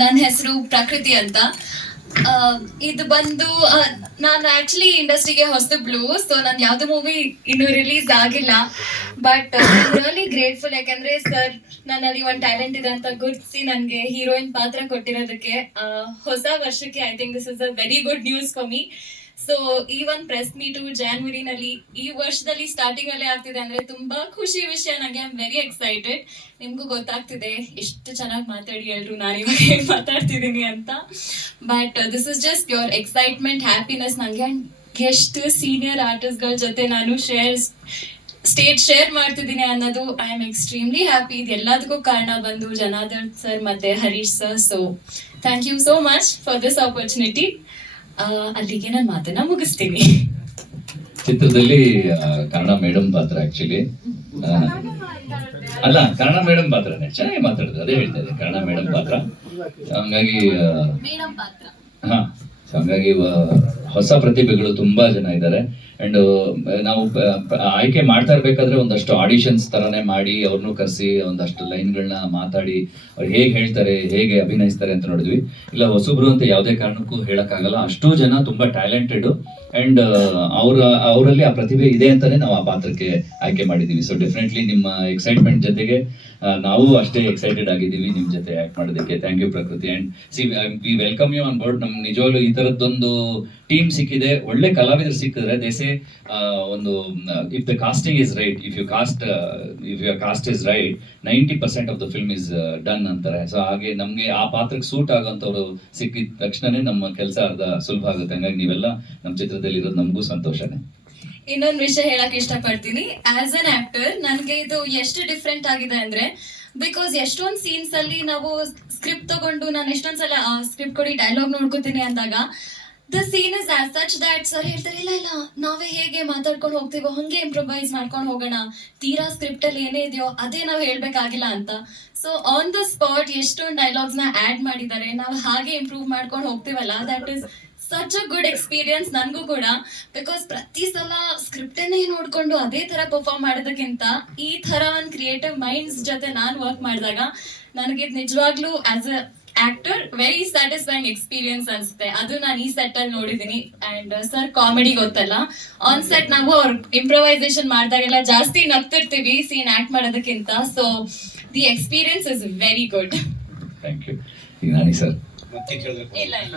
ನನ್ನ ಹೆಸರು ಪ್ರಕೃತಿ ಅಂತ. ಇದು ಬಂದು ನಾನು ಆಕ್ಚುಲಿ ಇಂಡಸ್ಟ್ರಿಗೆ ಹೊಸದು ಬ್ಲೂ ಸೊ ನಾನು ಯಾವ್ದು ಮೂವಿ ಇನ್ನು ರಿಲೀಸ್ ಆಗಿಲ್ಲ. ಬಟ್ ರಿಯಲಿ ಗ್ರೇಟ್ಫುಲ್ ಯಾಕಂದ್ರೆ ಸರ್ ನನ್ನಲ್ಲಿ ಒಂದು ಟ್ಯಾಲೆಂಟ್ ಇದೆ ಅಂತ ಗುರುತಿಸಿ ನನಗೆ ಹೀರೋಯಿನ್ ಪಾತ್ರ ಕೊಟ್ಟಿರೋದಕ್ಕೆ. ಹೊಸ ವರ್ಷಕ್ಕೆ I think this is a very good news for me so ಈ ಒಂದು ಪ್ರೆಸ್ ಮೀಟು ಜಾನ್ವರಿನಲ್ಲಿ ಈ ವರ್ಷದಲ್ಲಿ ಸ್ಟಾರ್ಟಿಂಗ್ ಅಲ್ಲೇ ಆಗ್ತಿದೆ ಅಂದ್ರೆ ತುಂಬಾ ಖುಷಿ ವಿಷಯ. ನನಗೆ ಐ ಆಮ್ ವೆರಿ ಎಕ್ಸೈಟೆಡ್ ನಿಮ್ಗೂ ಗೊತ್ತಾಗ್ತಿದೆ ಎಷ್ಟು ಚೆನ್ನಾಗಿ ಮಾತಾಡಿ ಎಲ್ರು. ನಾನು ಇವಾಗ ಹೇಗೆ ಮಾತಾಡ್ತಿದ್ದೀನಿ ಅಂತ. But this is just pure excitement happiness ನನಗೆ ಎಷ್ಟು ಸೀನಿಯರ್ ಆರ್ಟಿಸ್ಟ್ಗಳ ಜೊತೆ ನಾನು ಶೇರ್ ಸ್ಟೇಜ್ ಶೇರ್ ಮಾಡ್ತಿದ್ದೀನಿ ಅನ್ನೋದು ಐ ಆಮ್ ಎಕ್ಸ್ಟ್ರೀಮ್ಲಿ ಹ್ಯಾಪಿ ಇದು ಎಲ್ಲದಕ್ಕೂ ಕಾರಣ ಬಂದು ಜನಾರ್ದನ್ ಸರ್ ಮತ್ತೆ Harish sir so thank you so much for this opportunity ಅಲ್ಲಿಗೆ ನಾನು ಮಾತನ್ನ ಮುಗಿಸ್ತೀನಿ. ಚಿತ್ರದಲ್ಲಿ ಕನ್ನಡ ಮೇಡಮ್ ಪಾತ್ರ ಆಕ್ಚುಲಿ ಅಲ್ಲ ಕನ್ನಡ ಮೇಡಮ್ ಪಾತ್ರನೇ. ಚೆನ್ನಾಗಿ ಮಾತಾಡಿದ್ರು ಅದೇ ಹೇಳ್ತಾ ಇದ್ದೆ ಕನ್ನಡ ಮೇಡಮ್ ಪಾತ್ರ. ಹಂಗಾಗಿ ಹಾ ಸೊ ಹಂಗಾಗಿ ಹೊಸ ಪ್ರತಿಭೆಗಳು ತುಂಬಾ ಜನ ಇದ್ದಾರೆ. ಅಂಡ್ ನಾವು ಪ- ಪ- ಆಯ್ಕೆ ಮಾಡ್ತಾ ಇರ್ಬೇಕಾದ್ರೆ ಒಂದಷ್ಟು ಆಡಿಷನ್ಸ್ ತರಾನೇ ಮಾಡಿ ಅವ್ರನ್ನೂ ಕರೆಸಿ ಒಂದಷ್ಟು ಲೈನ್ಗಳನ್ನ ಮಾತಾಡಿ ಅವ್ರು ಹೇಗೆ ಹೇಳ್ತಾರೆ, ಹೇಗೆ ಅಭಿನಯಿಸ್ತಾರೆ ಅಂತ ನೋಡಿದ್ವಿ. ಇಲ್ಲ, ಹೊಸಬ್ರು ಅಂತ ಯಾವುದೇ ಕಾರಣಕ್ಕೂ ಹೇಳಕ್ಕಾಗಲ್ಲ. ಅಷ್ಟೋ ಜನ ತುಂಬಾ ಟ್ಯಾಲೆಂಟೆಡ್ ಅಂಡ್ ಅವರ, ಅವರಲ್ಲಿ ಆ ಪ್ರತಿಭೆ ಇದೆ ಅಂತಾನೆ ನಾವು ಆ ಪಾತ್ರಕ್ಕೆ ಆಯ್ಕೆ ಮಾಡಿದ್ದೀವಿ. ಸೊ ಡೆಫಿನೆಟ್ಲಿ ನಿಮ್ಮ ಎಕ್ಸೈಟ್ಮೆಂಟ್ ಜೊತೆಗೆ ನಾವು ಅಷ್ಟೇ ಎಕ್ಸೈಟೆಡ್ ಆಗಿದ್ದೀವಿ ನಿಮ್ ಜೊತೆ ಆಕ್ಟ್ ಮಾಡೋದಕ್ಕೆ. Thank you Prakruthi. And see we welcome you on board ನಮ್ ನಿಜವಾಗ್ಲೂ ಈ ತರದ್ದೊಂದು ಟೀಮ್ ಸಿಕ್ಕಿದೆ. ಒಳ್ಳೆ ಕಲಾವಿದರು ಸಿಕ್ಕಿದ್ರೆ ದೇಸೆ ಒಂದು if the casting is right if you cast if you cast is right ninety percent of the film is done ಅಂತಾರೆ. ಸೊ ಹಾಗೆ ನಮಗೆ ಆ ಪಾತ್ರಕ್ಕೆ ಸೂಟ್ ಆಗೋಂಥವ್ರು ಸಿಕ್ಕಿದ ತಕ್ಷಣನೇ ನಮ್ಮ ಕೆಲಸ ಅರ್ಧ ಸುಲಭ ಆಗುತ್ತೆ. ಹಂಗಾಗಿ ನೀವೆಲ್ಲ ನಮ್ಮ ಚಿತ್ರದಲ್ಲಿ ಇರೋದು ನಮಗೂ ಸಂತೋಷನೇ. ಇನ್ನೊಂದು ವಿಷಯ ಹೇಳಕ್ ಇಷ್ಟಪಡ್ತೀನಿ. ಆಸ್ ಅನ್ ಆಕ್ಟರ್ ನನಗೆ ಇದು ಎಷ್ಟು ಡಿಫ್ರೆಂಟ್ ಆಗಿದೆ ಅಂದ್ರೆ ಬಿಕಾಸ್ ಎಷ್ಟೊಂದು ಸೀನ್ಸ್ ಅಲ್ಲಿ ನಾವು ಸ್ಕ್ರಿಪ್ಟ್ ತಗೊಂಡು ನಾನು ಎಷ್ಟೊಂದ್ಸಲ ಸ್ಕ್ರಿಪ್ಟ್ ಕೊಡಿ ಡೈಲಾಗ್ ನೋಡ್ಕೋತೀನಿ ಅಂದಾಗ the scene is as such that sir ಹೇಳ್ತಾರೆ, ಇಲ್ಲ ಇಲ್ಲ, ನಾವೇ ಹೇಗೆ ಮಾತಾಡ್ಕೊಂಡು ಹೋಗ್ತೀವೋ, ಹಂಗೆ ಇಂಪ್ರೊವೈಸ್ ಮಾಡ್ಕೊಂಡು ಹೋಗೋಣ. ತೀರಾ ಸ್ಕ್ರಿಪ್ಟ್ ಅಲ್ಲಿ ಏನೇ ಇದೆಯೋ, ಅದೇ ನಾವು ಹೇಳ್ಬೇಕಾಗಿಲ್ಲ ಅಂತ. ಸೊ ಆನ್ ದ ಸ್ಪಾಟ್ ಎಷ್ಟೊಂದು ಡೈಲಾಗ್ಸ್ನ ಆಡ್ ಮಾಡಿದ್ದಾರೆ. ನಾವು ಹಾಗೆ ಇಂಪ್ರೂವ್ ಮಾಡ್ಕೊಂಡು ಹೋಗ್ತೀವಲ್ಲ that is such a good experience ನನಗೂ ಕೂಡ. ಬಿಕಾಸ್ ಪ್ರತಿ ಸಲ ಸ್ಕ್ರಿಪ್ಟನ್ನೇ ನೋಡ್ಕೊಂಡು ಅದೇ ತರ ಪರ್ಫಾರ್ಮ್ ಮಾಡೋದಕ್ಕಿಂತ ಈ ತರ ಒಂದು ಕ್ರಿಯೇಟಿವ್ ಮೈಂಡ್ಸ್ ಜೊತೆ ನಾನು ವರ್ಕ್ ಮಾಡಿದಾಗ, ನನಗೆ ನಿಜವಾಗ್ಲೂ as a actor very satisfying experience ಅನ್ಸುತ್ತೆ. ಅದು ನಾನು ಈ ಸೆಟ್ ಅಲ್ಲಿ ನೋಡಿದೀನಿ. ಅಂಡ್ ಸರ್ ಕಾಮಿಡಿ ಗೊತ್ತಲ್ಲ? ಆನ್ ಸೆಟ್ ನಾವು ಅವ್ರ ಇಂಪ್ರೊವೈಸೇಷನ್ ಮಾಡಿದಾಗೆಲ್ಲ ಜಾಸ್ತಿ ನಗ್ತಿರ್ತೀವಿ ಸೀನ್ ಆಕ್ಟ್ ಮಾಡೋದಕ್ಕಿಂತ. So the experience is very good thank you ಈಗ ನಾನಿ ಸರ್ ಇಲ್ಲ ಇಲ್ಲ.